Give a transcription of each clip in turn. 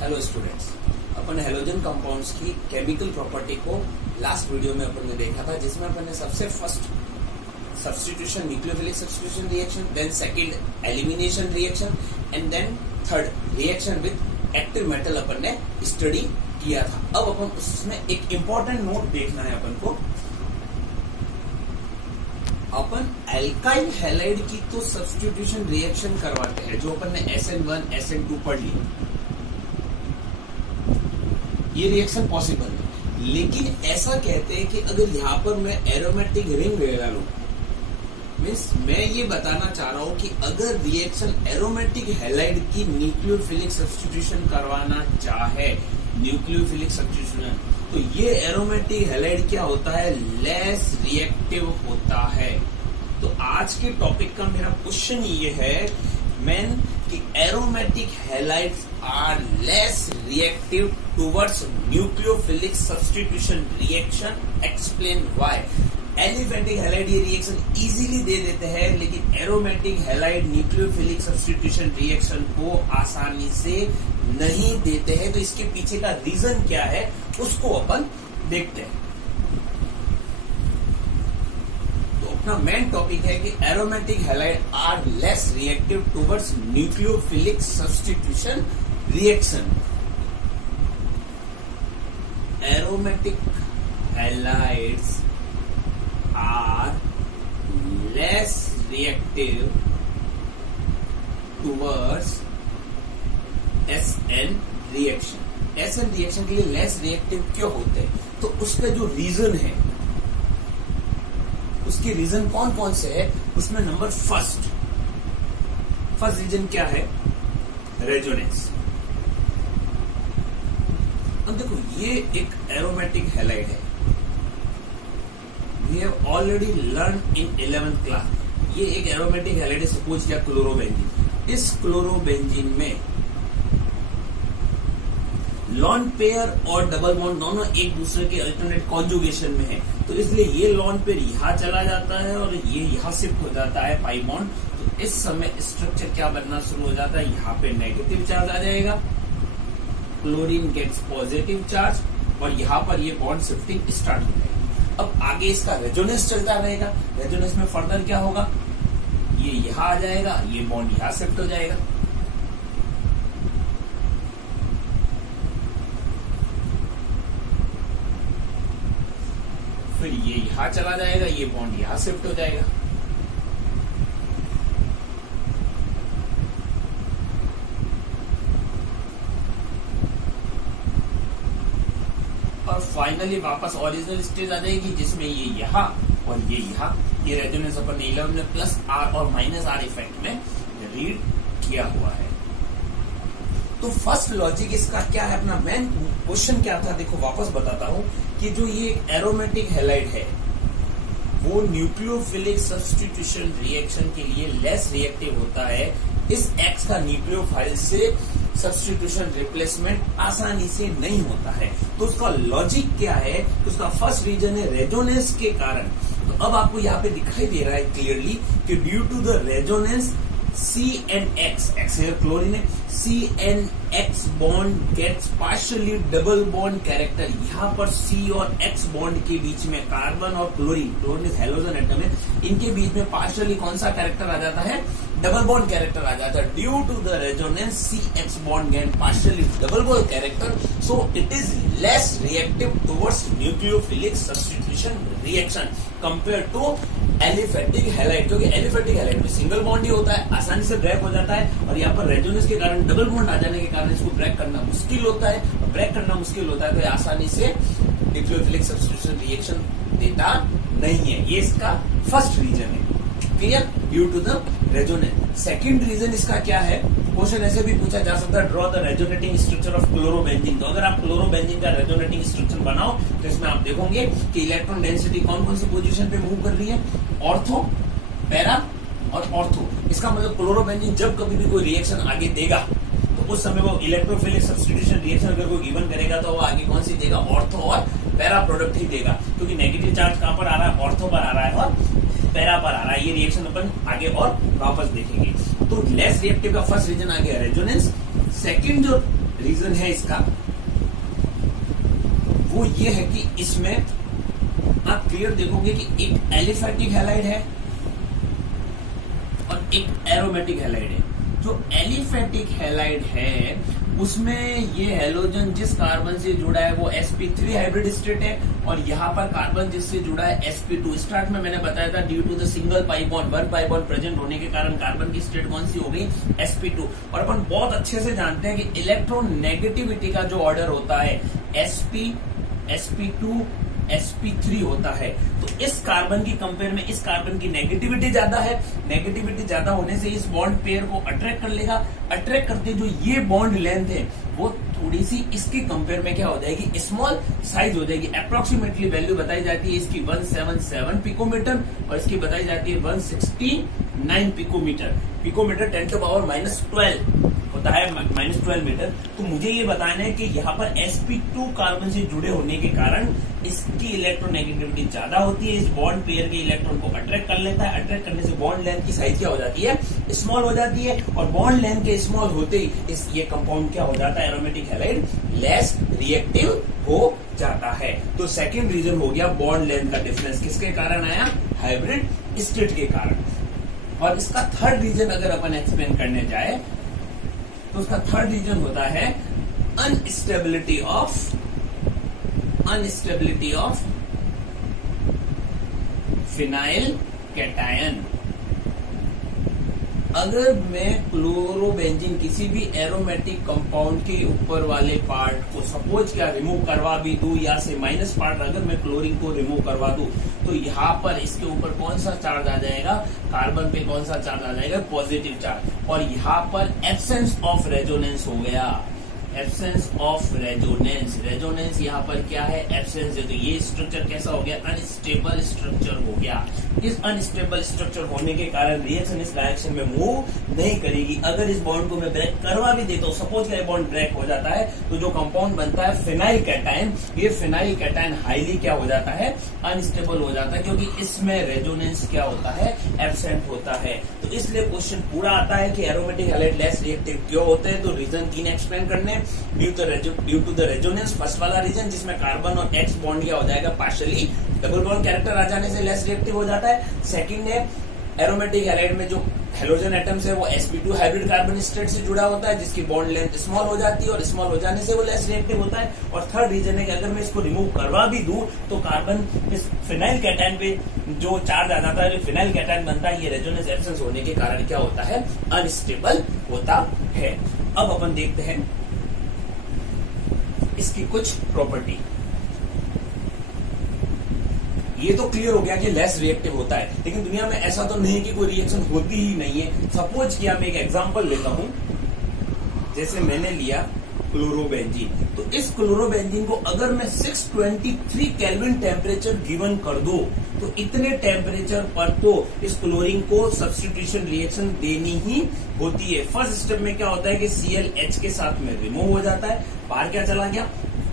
Hello students, अपन halogen compounds की chemical property को लास्ट वीडियो में अपन ने देखा था, जिसमें अपन ने सबसे first substitution nucleophilic substitution reaction, then second elimination reaction and then third reaction with active metal अपन ने स्टडी किया था। अब अपन उसमें एक इंपॉर्टेंट नोट देखना है अपन को। अपन एल्काइल हैलाइड की तो सब्स्टिट्यूशन रिएक्शन करवाते हैं, जो अपन ने SN1 SN2 पढ़ लिया, ये रिएक्शन पॉसिबल है। लेकिन ऐसा कहते हैं कि अगर यहां पर मैं एरोमेटिक रिंग लगा लूं, मीन्स मैं ये बताना चाह रहा हूं कि अगर रिएक्शन एरोमेटिक हैलाइड की न्यूक्लियोफिलिक सब्स्टिट्यूशन करवाना चाहे, न्यूक्लियोफिलिक सब्स्टिट्यूशन, तो ये एरोमेटिक हैलाइड क्या होता है, लेस रिएक्टिव होता है। तो आज के टॉपिक का मेरा क्वेश्चन ये है मेन कि aromatic halides are less reactive towards nucleophilic substitution reaction, explain why. Aliphatic halide ये रिएक्शन इजीली दे देते हैं, लेकिन aromatic halide nucleophilic substitution reaction को आसानी से नहीं देते हैं। तो इसके पीछे का रीजन क्या है उसको अपन देखते हैं। तो अपना मेन टॉपिक है कि aromatic halide are less reactive towards nucleophilic substitution reaction. Aromatic halides are less reactive towards SN reaction। SN reaction के लिए लेस रिएक्टिव क्यों होते हैं, तो उसका जो रीजन है, उसके रीजन कौन कौन से है, उसमें नंबर फर्स्ट रीजन क्या है, रेजोनेंस। अब देखो, ये एक एरोमेटिक हैलाइड है, We have already learned in 11th class। ये एक एरोमेटिक हैलाइड है, सपोज किया क्लोरोबेंजीन। इस क्लोरोबेंजीन में लॉन पेयर और डबल बॉन्ड दोनों एक दूसरे के अल्टरनेट कॉन्जुगेशन में है, तो इसलिए ये लॉन पेयर यहां चला जाता है और ये यहां शिफ्ट हो जाता है पाई बॉन्ड। तो इस समय स्ट्रक्चर क्या बनना शुरू हो जाता है, यहाँ पे नेगेटिव चार्ज आ जाएगा, क्लोरीन गेट्स पॉजिटिव चार्ज, और यहाँ पर ये बॉन्ड शिफ्टिंग स्टार्ट हो जाएगी। अब आगे इसका रेजोनेंस चलता रहेगा। रेजोनेंस में फर्दर क्या होगा, ये यहां आ जाएगा, ये बॉन्ड यहां शिफ्ट हो जाएगा, फिर ये यहां चला जाएगा, ये बॉन्ड यहां शिफ्ट हो जाएगा। और फाइनली वापस ओरिजिनल स्टेज आ जाएगी, जिसमें ये यहाँ और ये यहाँ, ये रेजोनेंस अपन ने 11 में प्लस आर और माइनस आर इफेक्ट में रीड किया हुआ है। तो फर्स्ट लॉजिक इसका क्या है, अपना मेन क्वेश्चन क्या था, देखो वापस बताता हूं कि जो ये एरोमेटिक हैलाइड है वो न्यूक्लियोफिलिक सब्स्टिट्यूशन रिएक्शन के लिए लेस रिएक्टिव होता है। इस एक्स का न्यूक्लियोफाइल से सब्स्टिट्यूशन रिप्लेसमेंट आसानी से नहीं होता है। तो उसका लॉजिक क्या है, तो उसका फर्स्ट रीजन है रेजोनेंस के कारण। तो अब आपको यहाँ पे दिखाई दे रहा है क्लियरली कि due to the resonance CNX, X है क्लोरीन है, CNX bond gets partially double bond character. यहाँ पर C और X बॉन्ड के बीच में कार्बन और क्लोरीन हेलोजन एटम है, इनके बीच में पार्शियली कौन सा कैरेक्टर आ जाता है, डबल बॉन्ड कैरेक्टर आ जाता है। Due to the resonance CX bond get partially double bond character, so it is less reactive towards nucleophilic substitution reaction compare to aliphatic halide. क्योंकि एलिफेटिक हैलाइड में सिंगल बॉन्ड ही होता है, आसानी से ब्रेक हो जाता है, और यहाँ पर रेजोनेंस के कारण डबल बॉन्ड आ जाने के कारण इसको ब्रेक करना मुश्किल होता है, और ब्रेक करना मुश्किल होता है तो आसानी से न्यूक्लियोफिलिक सब्स्टिट्यूशन रिएक्शन देता नहीं है। ये इसका फर्स्ट रीजन है, clear, due to the resonance. Second reason इसका क्या है, क्वेश्चन ऐसे भी पूछा जा सकता है, draw the resonating structure of chlorobenzene. तो अगर आप क्लोरोबेंजीन का रेजोनेटिंग स्ट्रक्चर बनाओ तो इसमें आप देखोगे कि इलेक्ट्रॉन डेंसिटी कौन कौन सी पोजीशन पे मूव कर रही है, ऑर्थो, पैरा और ऑर्थो। इसका मतलब क्लोरोबेंजीन जब कभी भी कोई रिएक्शन आगे देगा तो उस समय वो इलेक्ट्रोफिलिक सब्स्टिट्यूशन रिएक्शन अगर कोई गिवन करेगा तो वो आगे कौन सी देगा, ऑर्थो और पैरा प्रोडक्ट ही देगा, क्योंकि नेगेटिव चार्ज कहां पर आ रहा है, ऑर्थो पर आ रहा है और पैरा पर आ रहा है। ये रिएक्शन अपन आगे और वापस देखेंगे। तो लेस रिएक्टिव का फर्स्ट रीजन आ गया रेजोनेंस। सेकंड जो रीजन है इसका वो ये है कि इसमें आप क्लियर देखोगे कि एक एलिफैटिक हैलाइड है और एक एरोमेटिक हैलाइड है। जो एलिफैटिक हैलाइड है उसमें ये हेलोजन जिस कार्बन से जुड़ा है वो sp3 हाइब्रिड स्टेट है और यहाँ पर कार्बन जिससे जुड़ा है sp2। स्टार्ट में मैंने बताया था due to the single pi bond 1 pi bond present होने के कारण कार्बन की स्टेट कौन सी हो गई sp2। और अपन बहुत अच्छे से जानते हैं कि इलेक्ट्रोनेगेटिविटी का जो ऑर्डर होता है sp sp2 sp3 होता है। तो इस कार्बन की कंपेयर में इस कार्बन की नेगेटिविटी ज्यादा है। नेगेटिविटी ज्यादा होने से इस बॉन्ड पेयर को अट्रैक्ट कर लेगा। अट्रैक्ट करते जो ये बॉन्ड लेंथ है वो थोड़ी सी इसके कंपेयर में क्या हो जाएगी, स्मॉल साइज हो जाएगी। अप्रोक्सीमेटली वैल्यू बताई जाती है इसकी 177 पिकोमीटर और इसकी बताई जाती है 169 पिकोमीटर। पिकोमीटर 10⁻⁻12 होता है, -12 मीटर। तो मुझे ये बताना है कि यहाँ पर sp2 कार्बन से जुड़े होने के कारण इसकी इलेक्ट्रोनेगेटिविटी ज्यादा होती है। इस बॉन्ड पेयर के इलेक्ट्रॉन को अट्रैक्ट कर लेता है। अट्रैक्ट करने से बॉन्ड लेंथ की साइज क्या हो जाती है, स्मॉल हो जाती है। और बॉन्ड लेंथ के स्मॉल होते ही ये कंपाउंड क्या हो जाता है, एरोमेटिक हैलाइड लेस रिएक्टिव हो जाता है। तो सेकेंड रीजन हो गया बॉन्ड लेंथ का डिफरेंस किसके कारण आया, हाइब्रिड स्टेट के कारण। और इसका थर्ड रीजन अगर अपन एक्सप्लेन करने जाए तो उसका थर्ड रीजन होता है अनस्टेबिलिटी ऑफ फिनाइल कैटायन। अगर मैं क्लोरोबेंजीन किसी भी एरोमेटिक कंपाउंड के ऊपर वाले पार्ट को सपोज क्या रिमूव करवा भी दूं या से माइनस पार्ट अगर मैं क्लोरीन को रिमूव करवा दूं तो यहाँ पर इसके ऊपर कौन सा चार्ज आ जाएगा, कार्बन पे कौन सा चार्ज आ जाएगा, पॉजिटिव चार्ज। और यहाँ पर एब्सेंस ऑफ रेजोनेंस हो गया, एब्सेंस ऑफ रेजोनेंस। रेजोनेंस यहाँ पर क्या है, एब्सेंस है। तो ये स्ट्रक्चर कैसा हो गया, अनस्टेबल स्ट्रक्चर हो गया। इस अनस्टेबल स्ट्रक्चर होने के कारण रिएक्शन इस डायरेक्शन में मूव नहीं करेगी। अगर इस बॉन्ड को मैं ब्रेक करवा भी देता हूँ, सपोज का बॉन्ड ब्रेक हो जाता है तो जो कंपाउंड बनता है फिनाइल कैटायन, ये फिनाइल कैटायन हाईली क्या हो जाता है, अनस्टेबल हो जाता है, क्योंकि इसमें रेजोनेंस क्या होता है, एब्सेंट होता है। तो इसलिए क्वेश्चन पूरा आता है कि एरोमेटिक हैलाइड लेस रिएक्टिव क्यों होते हैं। तो रीजन 3 एक्सप्लेन करने, due to the resonance first वाला रीजन जिसमें कार्बन और एक्स बॉन्ड क्या हो जाएगा, पार्शियली डबल बॉन्ड कैरेक्टर आ जाने से लेस रिएक्टिव हो जाता है। सेकंड है एरोमेटिक हैलाइड में जो हेलोजन एटम्स है वो sp2 हाइब्रिड कार्बन स्टेट से जुड़ा होता है जिसकी बॉन्ड लेंथ स्मॉल हो जाती है और स्मॉल हो जाने से वो लेस रिएक्टिव होता है। और थर्ड रीजन है कि अगर मैं इसको रिमूव करवा भी दूं तो कार्बन इस फिनाइल कैटायन पे जो चार्ज आ जाता है, जो फिनाइल कैटायन बनता है, ये रेजोनेंस एब्सेंस होने के कारण क्या होता है, अनस्टेबल होता है। अब अपन देखते हैं इसकी कुछ प्रॉपर्टी। ये तो क्लियर हो गया कि लेस रिएक्टिव होता है, लेकिन दुनिया में ऐसा तो नहीं कि कोई रिएक्शन होती ही नहीं है। सपोज किया मैं एक एग्जांपल लेता हूं, जैसे मैंने लिया क्लोरोबेंजीन। तो इस क्लोरोबेंजीन को अगर मैं 623 केल्विन टेम्परेचर गिवन कर दो तो इतने टेम्परेचर पर तो इस क्लोरीन को सब्स्टिट्यूशन रिएक्शन देनी ही होती है। फर्स्ट स्टेप में क्या होता है कि ClH के साथ में रिमूव हो जाता है, बाहर क्या चला गया,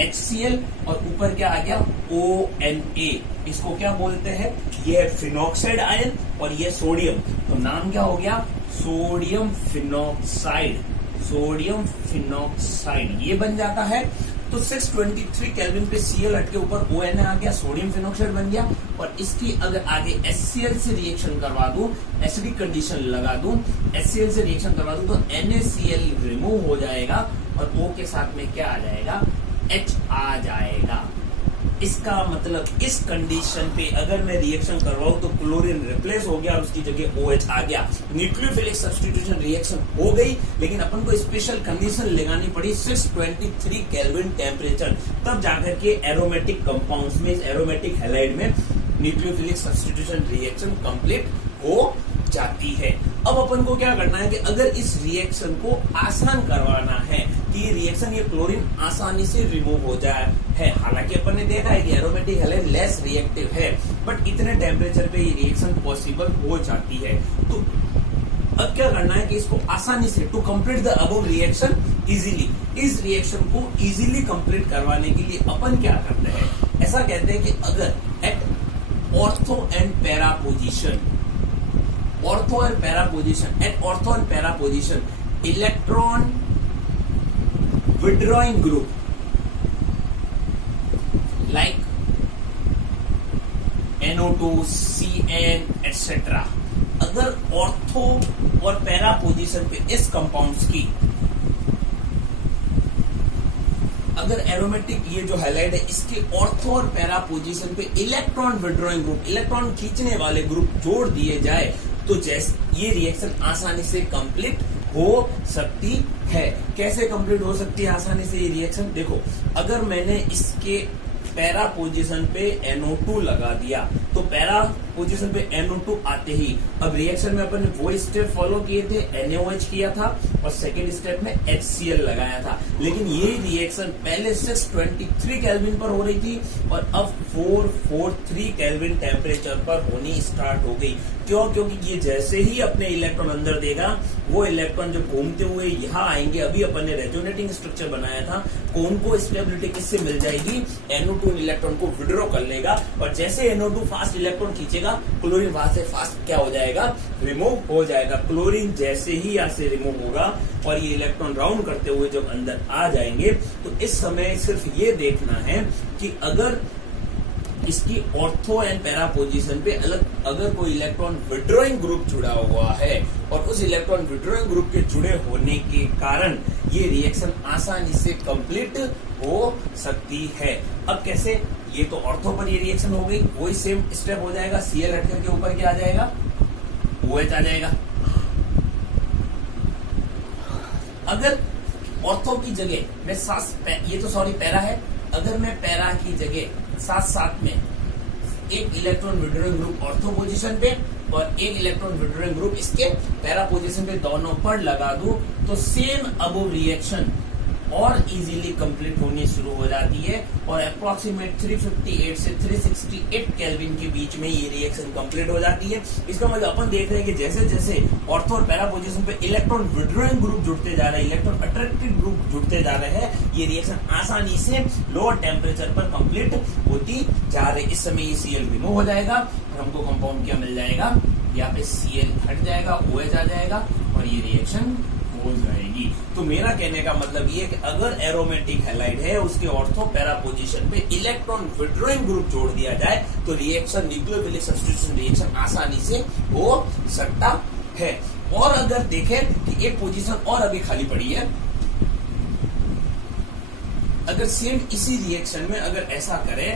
HCl, और ऊपर क्या आ गया, ONA। इसको क्या बोलते हैं, ये है फिनॉक्साइड आयन और ये सोडियम। तो नाम क्या हो गया, सोडियम फिनॉक्साइड। सोडियम फिनॉक्साइड ये बन जाता है। तो 623 केल्विन पे Cl हट के ऊपर ONA आ गया, सोडियम फिनॉक्साइड बन गया। और इसकी अगर आगे HCl से रिएक्शन करवा दूं, एसिडिक कंडीशन लगा दूं, HCl से रिएक्शन करवा दूं तो NaCl रिमूव हो जाएगा और O के साथ में क्या आ जाएगा, H आ जाएगा। इसका मतलब इस कंडीशन पे अगर मैं रिएक्शन करवाऊं तो क्लोरीन रिप्लेस हो गया और उसकी जगह OH आ गया। न्यूक्लियोफिलिक सब्स्टिट्यूशन रिएक्शन हो गई, लेकिन अपन को स्पेशल कंडीशन लगानी पड़ी 623 केल्विन टेम्परेचर, तब जाकर के एरोमेटिक कंपाउंड्स में, एरोमेटिक हैलाइड में न्यूक्लियोफिलिक सब्स्टिट्यूशन रिएक्शन कंप्लीट हो जाती है। अब अपन को क्या करना है कि अगर इस रिएक्शन को आसान करवाना है कि रिएक्शन ये क्लोरीन आसानी से रिमूव हो जाए है। हालांकि अपन ने देखा है कि एरोमेटिक हैलाइड लेस रिएक्टिव है, बट इतने टेम्परेचर पे ये रिएक्शन पॉसिबल हो जाती है। तो अब क्या करना है कि इसको आसानी से, to complete the above reaction easily, इस रिएक्शन को इजीली कंप्लीट करवाने के लिए अपन क्या करते हैं, ऐसा कहते हैं कि अगर at ortho and para position, ortho and para position, at ortho and para position electron withdrawing group like NO2, CN etc. अगर ऑर्थो और पैरा पोजीशन पे इस कंपाउंड्स की अगर एरोमेटिक ये जो हाइलाइट है इसके ऑर्थो और पैरा पोजीशन पे इलेक्ट्रॉन विड्रॉइंग ग्रुप, इलेक्ट्रॉन खींचने वाले ग्रुप जोड़ दिए जाए तो जैसे ये रिएक्शन आसानी से कंप्लीट हो सकती है। कैसे कंप्लीट हो सकती है आसानी से ये रिएक्शन? देखो, अगर मैंने इसके पैरा पोजीशन पे NO2 लगा दिया तो पैरा पोजीशन पे NO2 आते ही अब रिएक्शन में अपन ने वो स्टेप फॉलो किए थे, NaOH किया था और सेकेंड स्टेप में HCl लगाया था। लेकिन ये रिएक्शन पहले 623 केल्विन पर हो रही थी और अब 443 केल्विन टेम्परेचर पर होनी स्टार्ट हो गई। क्यों? क्योंकि ये जैसे ही अपने इलेक्ट्रॉन अंदर देगा वो इलेक्ट्रॉन जो घूमते हुए यहाँ आएंगे, अभी अपन ने रेजोनेटिंग स्ट्रक्चर बनाया था, कौन को स्टेबिलिटी किससे मिल जाएगी? NO2 इलेक्ट्रॉन को विड्रॉ कर लेगा और जैसे NO2 फास्ट इलेक्ट्रॉन खींचेगा क्लोरीन वहां से फास्ट क्या हो जाएगा? रिमूव हो जाएगा। क्लोरीन जैसे ही यहाँ से रिमूव होगा और ये इलेक्ट्रॉन राउंड करते हुए जब अंदर आ जाएंगे तो इस समय सिर्फ ये देखना है कि अगर इसकी ऑर्थो एंड पैरा पोजीशन पे अगर कोई इलेक्ट्रॉन विड्रॉइंग ग्रुप जुड़ा हुआ है और उस इलेक्ट्रॉन विड्रॉइंग ग्रुप के जुड़े होने के कारण ये रिएक्शन आसानी से कंप्लीट हो सकती है। अब कैसे? ये तो ऑर्थो पर ये रिएक्शन हो गई, वही सेम स्टेप हो जाएगा, Cl हटकर के ऊपर क्या आ जाएगा? OH आ जाएगा। अगर ऑर्थो की जगह मैं ये तो सॉरी पैरा है, अगर मैं पैरा की जगह साथ साथ में एक electron withdrawing group ortho position पे और एक इलेक्ट्रॉन विड्रॉइंग ग्रुप इसके पैरा पोजीशन पे दोनों पर लगा दूं तो सेम अबव रिएक्शन और इजीली कंप्लीट होनी शुरू हो जाती है और अप्रोक्सीमेट 358 से 368 केल्विन के बीच में ये रिएक्शन कंप्लीट हो जाती है। इसका मतलब अपन देख रहे हैं कि जैसे जैसे ऑर्थो और पैरा पोजीशन पे इलेक्ट्रॉन विड्रॉइंग ग्रुप जुड़ते जा रहे हैं, इलेक्ट्रॉन अट्रैक्टिव ग्रुप जुड़ते जा रहे हैं, ये रिएक्शन आसानी से लोअर टेम्परेचर पर कंप्लीट होती जा रही है। इस समय ये Cl रिमूव हो जाएगा और हमको कंपाउंड क्या मिल जाएगा? यहाँ पे Cl हट जाएगा, OH आ जाएगा और ये रिएक्शन हो जाएगी। तो मेरा कहने का मतलब ये है कि अगर एरोमेटिक हैलाइड है उसके ऑर्थो पैरा पोजीशन पे इलेक्ट्रॉन विड्रॉइंग ग्रुप जोड़ दिया जाए तो रिएक्शन न्यूक्लियोफिलिक सब्स्टिट्यूशन रिएक्शन आसानी से हो सकता है। और अगर देखें कि एक पोजीशन और अभी खाली पड़ी है, अगर सेम इसी रिएक्शन में अगर ऐसा करें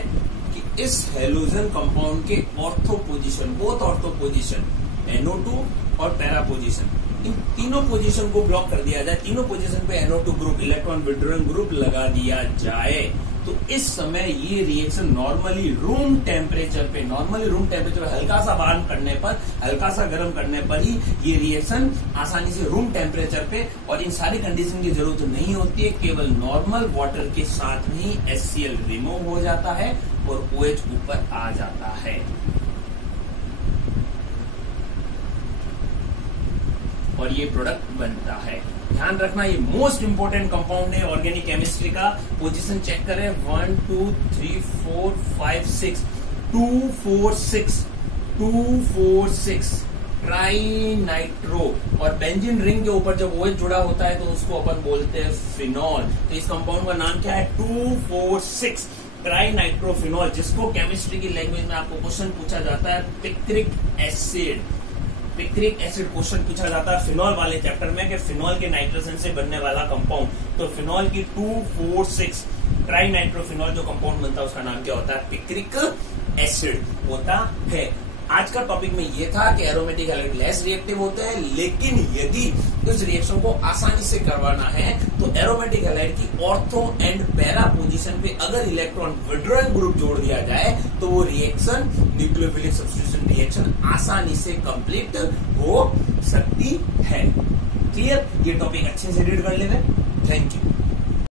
कि इस हेलोजन कंपाउंड के ortho position, both ortho position NO2 और पैरा पोजीशन, इन तीनों पोजीशन को ब्लॉक कर दिया जाए, तीनों पोजीशन पे NO2 group electron withdrawing group लगा दिया जाए तो इस समय ये रिएक्शन नॉर्मली रूम टेम्परेचर पे हल्का सा बार्न करने पर, हल्का सा गर्म करने पर ही ये रिएक्शन आसानी से रूम टेम्परेचर पे, और इन सारी कंडीशन की जरूरत नहीं होती है, केवल नॉर्मल वाटर के साथ ही HCl रिमूव हो जाता है और OH ऊपर आ जाता है। और ये प्रोडक्ट बनता है। ध्यान रखना ये मोस्ट इंपोर्टेंट कंपाउंड है ऑर्गेनिक केमिस्ट्री का। पोजीशन चेक करें 1 2 3 4 5 6 246 ट्राई नाइट्रो, और बेंजीन रिंग के ऊपर जब OH जुड़ा होता है तो उसको अपन बोलते हैं फिनॉल। तो इस कंपाउंड का नाम क्या है? 246 ट्राई नाइट्रोफिनॉल, जिसको केमिस्ट्री की लैंग्वेज में आपको क्वेश्चन पूछा जाता है पिक्रिक एसिड क्वेश्चन पूछा जाता है फिनॉल वाले चैप्टर में कि फिनॉल के नाइट्रोजन से बनने वाला कंपाउंड। तो फिनॉल की 246 ट्राई नाइट्रोफिनॉल जो कंपाउंड बनता है उसका नाम क्या होता है? पिक्रिक एसिड होता है। आज का टॉपिक में ये था कि एरोमेटिक हैलाइड लेस रिएक्टिव होते हैं, लेकिन यदि उस रिएक्शन को आसानी से करवाना है तो एरोमेटिक हैलाइड की ऑर्थो एंड पैरा पोजीशन पे अगर इलेक्ट्रॉन विड्रॉइंग ग्रुप जोड़ दिया जाए तो वो रिएक्शन न्यूक्लियोफिलिक सब्स्टिट्यूशन रिएक्शन आसानी से कंप्लीट हो सकती है। क्लियर? ये टॉपिक अच्छे से रीड कर लेंगे। Thank you.